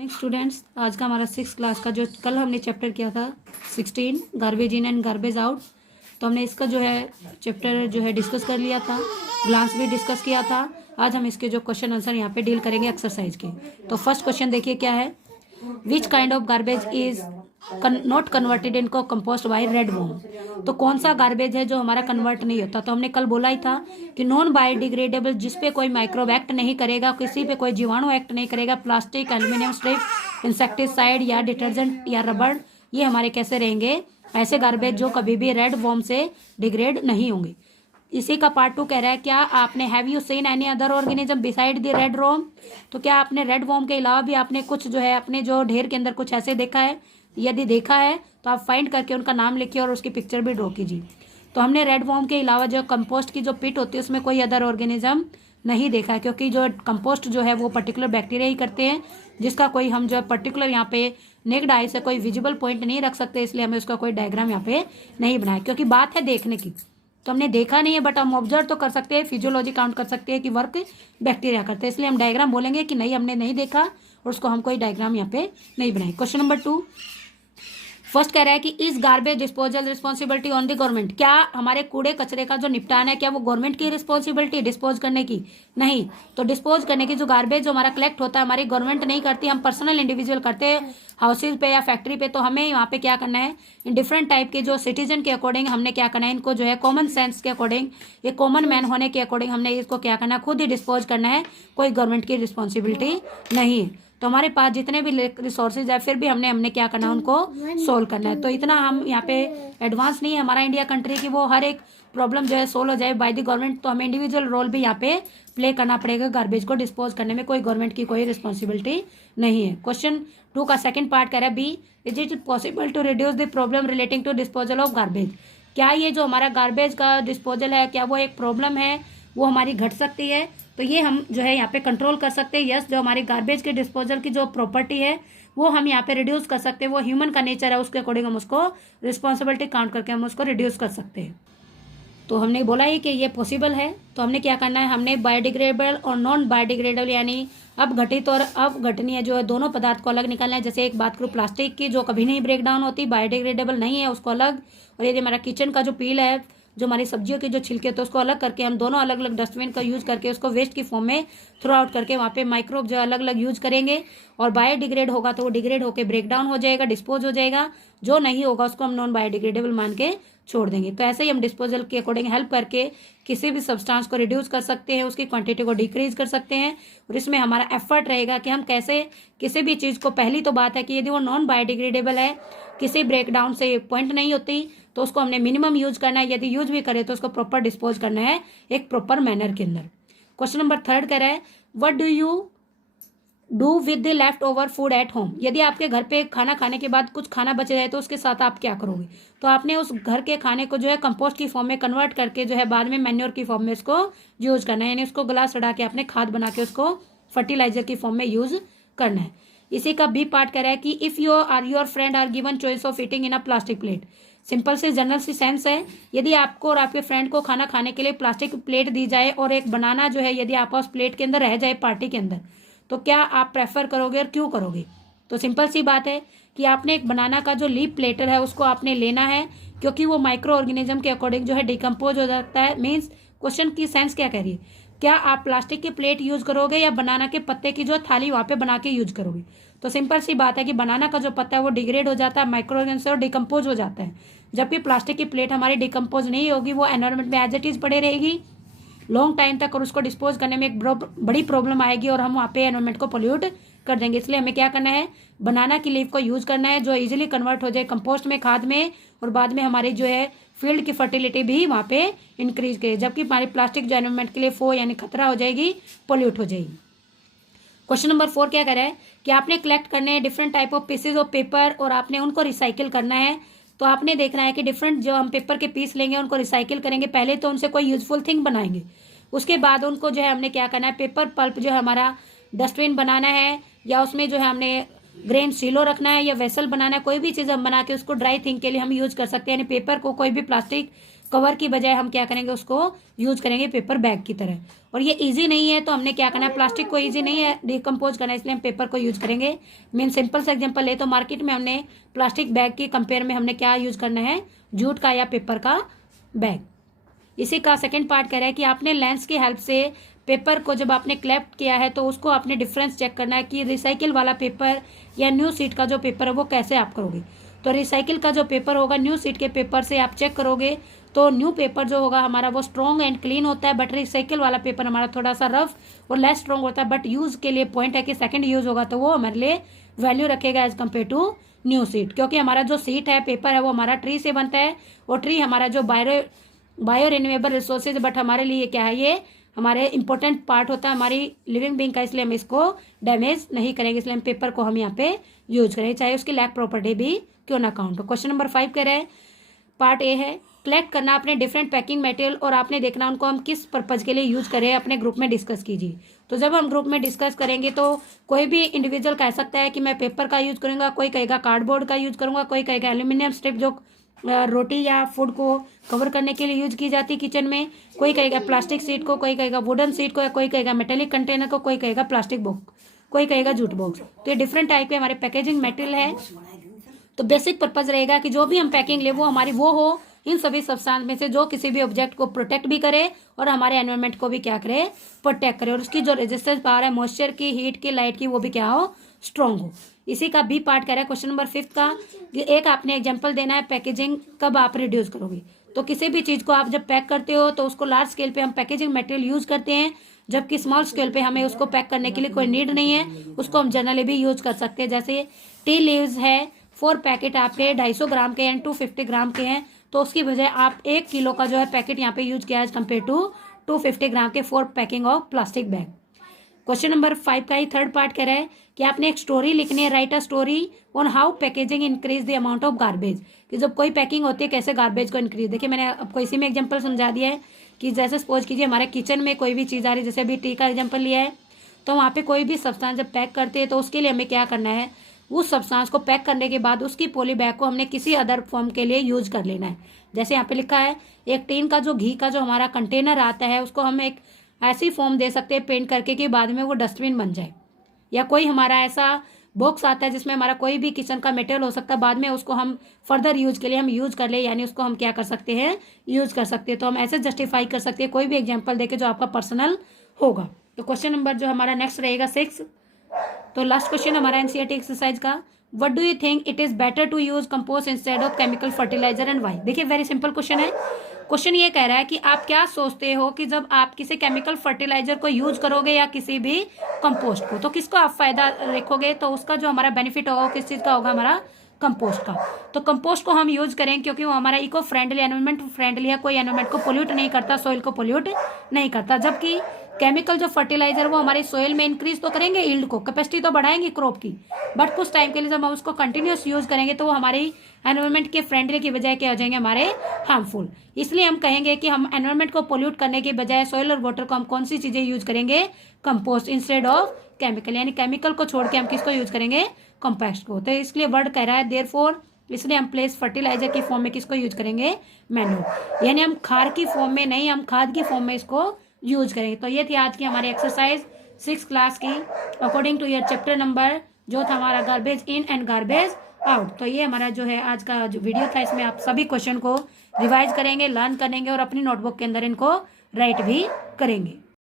Morning students, आज का हमारा 6th क्लास का जो कल हमने चैप्टर किया था 16 garbage in and garbage out, तो हमने इसका जो है चैप्टर जो है डिस्कस कर लिया था, ग्लांस भी डिस्कस किया था। आज हम इसके जो क्वेश्चन आंसर यहाँ पे डील करेंगे एक्सरसाइज के। तो फर्स्ट क्वेश्चन देखिए क्या है, which kind of garbage is not converted इनको कंपोस्ट बाय रेड वॉर्म। तो कौन सा गार्बेज है जो हमारा कन्वर्ट नहीं होता। तो हमने कल बोला ही था कि नॉन बायोडिग्रेडेबल, जिसपे कोई माइक्रोब एक्ट नहीं करेगा, किसी पे कोई जीवाणु एक्ट नहीं करेगा, प्लास्टिक, एल्यूमिनियम स्ट्रिप, इंसेक्टिसाइड या डिटर्जेंट या रबड़, ये हमारे कैसे रहेंगे, ऐसे गार्बेज जो कभी भी रेड वॉर्म से डिग्रेड नहीं होंगे। इसी का पार्ट 2 कह रहा है, क्या आपने have you seen any other organism beside the red worm. तो क्या आपने रेड वॉर्म के अलावा भी आपने कुछ जो है अपने जो ढेर के अंदर कुछ ऐसे देखा है। यदि देखा है तो आप फाइंड करके उनका नाम लिखिए और उसकी पिक्चर भी ड्रॉ कीजिए। तो हमने रेड वॉर्म के अलावा जो कंपोस्ट की जो पिट होती है उसमें कोई अदर ऑर्गेनिज्म नहीं देखा है, क्योंकि जो कंपोस्ट जो है वो पर्टिकुलर बैक्टीरिया ही करते हैं, जिसका कोई हम जो है पर्टिकुलर यहाँ पे नेक्ड आई से कोई विजिबल पॉइंट नहीं रख सकते, इसलिए हमें उसका कोई डायग्राम यहाँ पे नहीं बनाया, क्योंकि बात है देखने की। तो हमने देखा नहीं है, बट हम ऑब्जर्व तो कर सकते हैं, फिजियोलॉजी काउंट कर सकते हैं कि वर्क बैक्टीरिया करते हैं, इसलिए हम डायग्राम बोलेंगे कि नहीं हमने नहीं देखा और उसको हम कोई डायग्राम यहाँ पे नहीं बनाए। क्वेश्चन नंबर 2 फर्स्ट कह रहा है कि इस garbage disposal responsibility on the government. क्या हमारे कूड़े कचरे का जो निपटान है क्या वो गवर्नमेंट की रिस्पॉन्सिबिलिटी डिस्पोज करने की? नहीं। तो डिस्पोज करने की जो गार्बेज जो हमारा कलेक्ट होता है हमारी गवर्नमेंट नहीं करती, हम पर्सनल इंडिविजुअल करते हैं हाउसेज पे या फैक्ट्री पे। तो हमें यहाँ पे क्या करना है, इन डिफरेंट टाइप के जो सिटीजन के अकॉर्डिंग हमने क्या करना है, इनको जो है कॉमन सेंस के अकॉर्डिंग, ये कॉमन मैन होने के अकॉर्डिंग हमने इसको क्या करना है, खुद ही डिस्पोज करना है, कोई गवर्नमेंट की रिस्पॉन्सिबिलिटी नहीं है। तो हमारे पास जितने भी रिसोर्सेज है फिर भी हमने क्या करना है, उनको सोल्व करना है। तो इतना हम यहाँ पे एडवांस नहीं है हमारा इंडिया कंट्री की वो हर एक प्रॉब्लम जो है सोल्व हो जाए बाय द गवर्नमेंट। तो हमें इंडिविजुअल रोल भी यहाँ पे प्ले करना पड़ेगा, गार्बेज को डिस्पोज करने में कोई गवर्नमेंट की कोई रिस्पॉन्सिबिलिटी नहीं है। क्वेश्चन 2 का सेकंड पार्ट कह रहा है, B is it possible to reduce the problem relating to disposal of garbage. क्या ये जो हमारा गार्बेज का डिस्पोजल है क्या वो एक प्रॉब्लम है, वो हमारी घट सकती है। तो ये हम जो है यहाँ पे कंट्रोल कर सकते हैं। यस, जो हमारी गार्बेज के डिस्पोजल की जो प्रॉपर्टी है वो हम यहाँ पे रिड्यूस कर सकते हैं, वो ह्यूमन का नेचर है, उसके अकॉर्डिंग हम उसको रिस्पॉन्सिबिलिटी काउंट करके हम उसको रिड्यूस कर सकते हैं। तो हमने बोला ही कि ये पॉसिबल है। तो हमने क्या करना है, हमने बायोडिग्रेडेबल और नॉन बायोडिग्रेडेबल यानी अपघटित और अवघटनीय जो है दोनों पदार्थ को अलग निकालना है। जैसे एक बात करूँ प्लास्टिक की जो कभी नहीं ब्रेक डाउन होती, बायोडिग्रेडेबल नहीं है, उसको अलग। और ये हमारा किचन का जो पील है, जो हमारी सब्जियों के जो छिलके होते हैं उसको अलग करके हम दोनों अलग अलग डस्टबिन का यूज करके उसको वेस्ट की फॉर्म में थ्रो आउट करके वहाँ पे माइक्रोब जो अलग अलग यूज करेंगे। और बायोडिग्रेड होगा तो वो डिग्रेड होकर ब्रेक डाउन हो जाएगा, डिस्पोज हो जाएगा। जो नहीं होगा उसको हम नॉन बायोडिग्रेडेबल मान के छोड़ देंगे। तो ऐसे ही हम डिस्पोजल के अकॉर्डिंग हेल्प करके किसी भी सब्सटेंस को रिड्यूस कर सकते हैं, उसकी क्वांटिटी को डिक्रीज कर सकते हैं। और इसमें हमारा एफर्ट रहेगा कि हम कैसे किसी भी चीज़ को, पहली तो बात है कि यदि वो नॉन बायोडिग्रेडेबल है, किसी ब्रेक डाउन से पॉइंट नहीं होती, तो उसको हमने मिनिमम यूज करना है। यदि यूज भी करें तो उसको प्रॉपर डिस्पोज करना है एक प्रॉपर मैनर के अंदर। क्वेश्चन नंबर 3 कह रहा है, what do you do with the left over food at home. यदि आपके घर पे खाना खाने के बाद कुछ खाना बच जाए तो उसके साथ आप क्या करोगे। तो आपने उस घर के खाने को जो है कंपोस्ट की फॉर्म में कन्वर्ट करके जो है बाद में मैन्योर की फॉर्म में इसको यूज करना है, यानी उसको ग्लास चढ़ा के आपने खाद बना के उसको फर्टिलाइजर की फॉर्म में यूज करना है। इसी का बी पार्ट कह रहा है कि if you are your friend are given choice of eating in a plastic plate. Simple सी जनरल सी सेंस है, यदि आपको और आपके फ्रेंड को खाना खाने के लिए प्लास्टिक प्लेट दी जाए और एक बनाना जो है यदि आप उस प्लेट के अंदर रह जाए पार्टी के अंदर, तो क्या आप प्रेफर करोगे और क्यों करोगे। तो सिंपल सी बात है कि आपने एक बनाना का जो लीफ प्लेटर है उसको आपने लेना है, क्योंकि वो माइक्रो ऑर्गेनिज्म के अकॉर्डिंग जो है डिकम्पोज हो जाता है। मीन्स क्वेश्चन की सेंस क्या कह रही है, क्या आप प्लास्टिक की प्लेट यूज करोगे या बनाना के पत्ते की जो थाली वहाँ पे बना के यूज करोगे। तो सिंपल सी बात है कि बनाना का जो पत्ता है वो डिग्रेड हो जाता है माइक्रो ऑर्गेनिज्म से और डिकम्पोज हो जाता है, जबकि प्लास्टिक की प्लेट हमारी डिकम्पोज नहीं होगी, वो एनवायरमेंट में एज इट इज पड़े रहेगी लॉन्ग टाइम तक, और उसको डिस्पोज करने में एक बड़ी प्रॉब्लम आएगी और हम वहाँ पे एनवायरमेंट को पोल्यूट कर देंगे। इसलिए हमें क्या करना है, बनाना की लीफ को यूज करना है जो इजीली कन्वर्ट हो जाए कंपोस्ट में, खाद में, और बाद में हमारी जो है फील्ड की फर्टिलिटी भी वहाँ पे इंक्रीज करे, जबकि हमारी प्लास्टिक जो एनवायरमेंट के लिए यानी खतरा हो जाएगी, पोल्यूट हो जाएगी। क्वेश्चन नंबर 4 क्या कह रहा है कि आपने कलेक्ट करने हैं different type of pieces of paper और आपने उनको रिसाइकिल करना है। तो आपने देखना है कि डिफरेंट जो हम पेपर के पीस लेंगे उनको रिसाइकिल करेंगे, पहले तो उनसे कोई यूजफुल थिंग बनाएंगे, उसके बाद उनको जो है हमने क्या करना है, पेपर पल्प जो है हमारा डस्टबिन बनाना है, या उसमें जो है हमने ग्रेन सीलो रखना है या वेसल बनाना है, कोई भी चीज़ हम बना के उसको ड्राई थिंग के लिए हम यूज कर सकते हैं। यानी पेपर को कोई भी प्लास्टिक कवर की बजाय हम क्या करेंगे, उसको यूज करेंगे पेपर बैग की तरह। और ये इजी नहीं है तो हमने क्या करना है, प्लास्टिक को इजी नहीं है डिकम्पोज करना, इसलिए हम पेपर को यूज करेंगे। मीन सिंपल सा एग्जांपल ले तो मार्केट में हमने प्लास्टिक बैग के कंपेयर में हमने क्या यूज करना है, जूट का या पेपर का बैग। इसी का सेकंड पार्ट कह रहा है कि आपने लेंस की हेल्प से पेपर को जब आपने कलेक्ट किया है तो उसको आपने डिफरेंस चेक करना है कि रिसाइकिल वाला पेपर या न्यू सीट का जो पेपर है वो कैसे आप करोगे। तो रिसाइकिल का जो पेपर होगा न्यू सीट के पेपर से आप चेक करोगे तो न्यू पेपर जो होगा हमारा वो स्ट्रॉन्ग एंड क्लीन होता है, बट रिसाइकिल वाला पेपर हमारा थोड़ा सा रफ और लेस स्ट्रॉन्ग होता है। बट यूज के लिए पॉइंट है कि सेकंड यूज होगा तो वो हमारे लिए वैल्यू रखेगा as compare to new seat, क्योंकि हमारा जो सीट है पेपर है वो हमारा ट्री से बनता है और ट्री हमारा जो बायो रिन्यूएबल रिसोर्सेज, बट हमारे लिए क्या है, ये हमारे इंपॉर्टेंट पार्ट होता है हमारी लिविंग बीइंग का, इसलिए हम इसको डैमेज नहीं करेंगे, इसलिए हम पेपर को हम यहाँ पे यूज करेंगे चाहे उसकी लैक प्रॉपर्टी भी क्यों ना काउंट हो। क्वेश्चन नंबर 5 कह रहे हैं, पार्ट ए है, कलेक्ट करना अपने डिफरेंट पैकिंग मटेरियल और आपने देखना उनको हम किस पर्पज के लिए यूज करें, अपने ग्रुप में डिस्कस कीजिए। तो जब हम ग्रुप में डिस्कस करेंगे तो कोई भी इंडिविजुअल कह सकता है कि मैं पेपर का यूज करूंगा, कोई कहेगा कार्डबोर्ड का यूज करूंगा, कोई कहेगा एल्यूमिनियम स्ट्रिप जो रोटी या फूड को कवर करने के लिए यूज की जाती है किचन में, कोई कहेगा प्लास्टिक सीट को, कोई कहेगा वुडन सीट को, कोई कहेगा मेटेलिक कंटेनर को, कोई कहेगा प्लास्टिक बॉक्स, कोई कहेगा जूट बॉक्स। तो ये डिफरेंट टाइप के हमारे पैकेजिंग मटेरियल है। तो बेसिक पर्पज रहेगा कि जो भी हम पैकिंग ले वो हमारी वो हो इन सभी सब्सटेंस में से जो किसी भी ऑब्जेक्ट को प्रोटेक्ट भी करे और हमारे एनवायरनमेंट को भी क्या करे, प्रोटेक्ट करे, और उसकी जो रेजिस्टेंस पावर है मॉइस्चर की, हीट की, लाइट की, वो भी क्या हो, स्ट्रॉन्ग हो। इसी का बी पार्ट कह रहा है क्वेश्चन नंबर 5 का, एक आपने एग्जांपल देना है पैकेजिंग कब आप रिड्यूस करोगे। तो किसी भी चीज को आप जब पैक करते हो तो उसको लार्ज स्केल पे हम पैकेजिंग मटेरियल यूज करते हैं, जबकि स्मॉल स्केल पे हमें उसको पैक करने के लिए कोई नीड नहीं है, उसको हम जनरली भी यूज कर सकते हैं। जैसे टी लीव्स है, 4 पैकेट आपके 250 ग्राम के हैं, 250 ग्राम के हैं, तो उसकी बजाय आप 1 किलो का जो है पैकेट यहाँ पे यूज किया एज कम्पेयर टू 250 ग्राम के 4 packing of plastic bag. Question number 5 का ही थर्ड पार्ट कह रहा है कि आपने एक स्टोरी लिखनी है, right a story on how packaging increase the amount of garbage, कि जब कोई पैकिंग होती है कैसे गार्बेज को इंक्रीज। देखिए मैंने आपको इसी में एग्जांपल समझा दिया है कि जैसे सपोज कीजिए हमारे किचन में कोई भी चीज़ आ रही है, जैसे अभी टी का एग्जाम्पल लिया है, तो वहाँ पे कोई भी सब्सटेंस जब पैक करते हैं तो उसके लिए हमें क्या करना है, उस सब्सटेंस को पैक करने के बाद उसकी पॉली बैग को हमने किसी अदर फॉर्म के लिए यूज कर लेना है। जैसे यहाँ पे लिखा है एक टीन का जो घी का जो हमारा कंटेनर आता है उसको हम एक ऐसी फॉर्म दे सकते हैं पेंट करके कि बाद में वो डस्टबिन बन जाए, या कोई हमारा ऐसा बॉक्स आता है जिसमें हमारा कोई भी किचन का मटेरियल हो सकता है, बाद में उसको हम फर्दर यूज के लिए हम यूज कर ले, यानी उसको हम क्या कर सकते हैं, यूज कर सकते हैं। तो हम ऐसे जस्टिफाई कर सकते हैं कोई भी एग्जाम्पल देके जो आपका पर्सनल होगा। तो क्वेश्चन नंबर जो हमारा नेक्स्ट रहेगा 6। तो लास्ट क्वेश्चन हमारा एनसीईआरटी एक्सरसाइज का, what do you think it is better to use compost instead of chemical fertiliser and why. देखिए वेरी सिंपल क्वेश्चन है। क्वेश्चन ये कह रहा है कि आप क्या सोचते हो कि जब आप किसी केमिकल फर्टिलाइजर को यूज करोगे या किसी भी कंपोस्ट को, तो किसको आप फायदा रखोगे, तो उसका जो हमारा बेनिफिट होगा किस चीज का होगा, हमारा कंपोस्ट का। तो कंपोस्ट को हम यूज करें क्योंकि वो हमारा इको फ्रेंडली, एनवायरमेंट फ्रेंडली है, कोई एनवायरमेंट को पोल्यूट नहीं करता, सॉइल को पोल्यूट नहीं करता। जबकि केमिकल जो फर्टिलाइजर वो हमारे सोइल में इंक्रीज तो करेंगे, यील्ड को, कैपेसिटी तो बढ़ाएंगे क्रॉप की, बट कुछ टाइम के लिए जब हम उसको कंटिन्यूस यूज करेंगे तो वो हमारी एनवायरमेंट के फ्रेंडली की बजाय क्या हो जाएंगे, हमारे हार्मफुल। इसलिए हम कहेंगे कि हम एनवायरमेंट को पोल्यूट करने के बजाय सॉइल और वाटर को हम कौन सी चीजें यूज करेंगे, कंपोस्ट इंस्टेड ऑफ केमिकल, यानी केमिकल को छोड़ के हम किसको यूज करेंगे, कंपोस्ट को। तो इसलिए वर्ड कह रहा है देयरफॉर, इसलिए हम प्लेस फर्टिलाइजर की फॉर्म में किसको यूज करेंगे, मैन्योर, यानी हम खाद की फॉर्म में नहीं, हम खाद की फॉर्म में इसको यूज करेंगे। तो ये थी आज की हमारी एक्सरसाइज 6 क्लास की according to your chapter number, जो था हमारा garbage in and garbage out. तो ये हमारा जो है आज का जो वीडियो था, इसमें आप सभी क्वेश्चन को रिवाइज करेंगे, लर्न करेंगे और अपनी नोटबुक के अंदर इनको राइट भी करेंगे।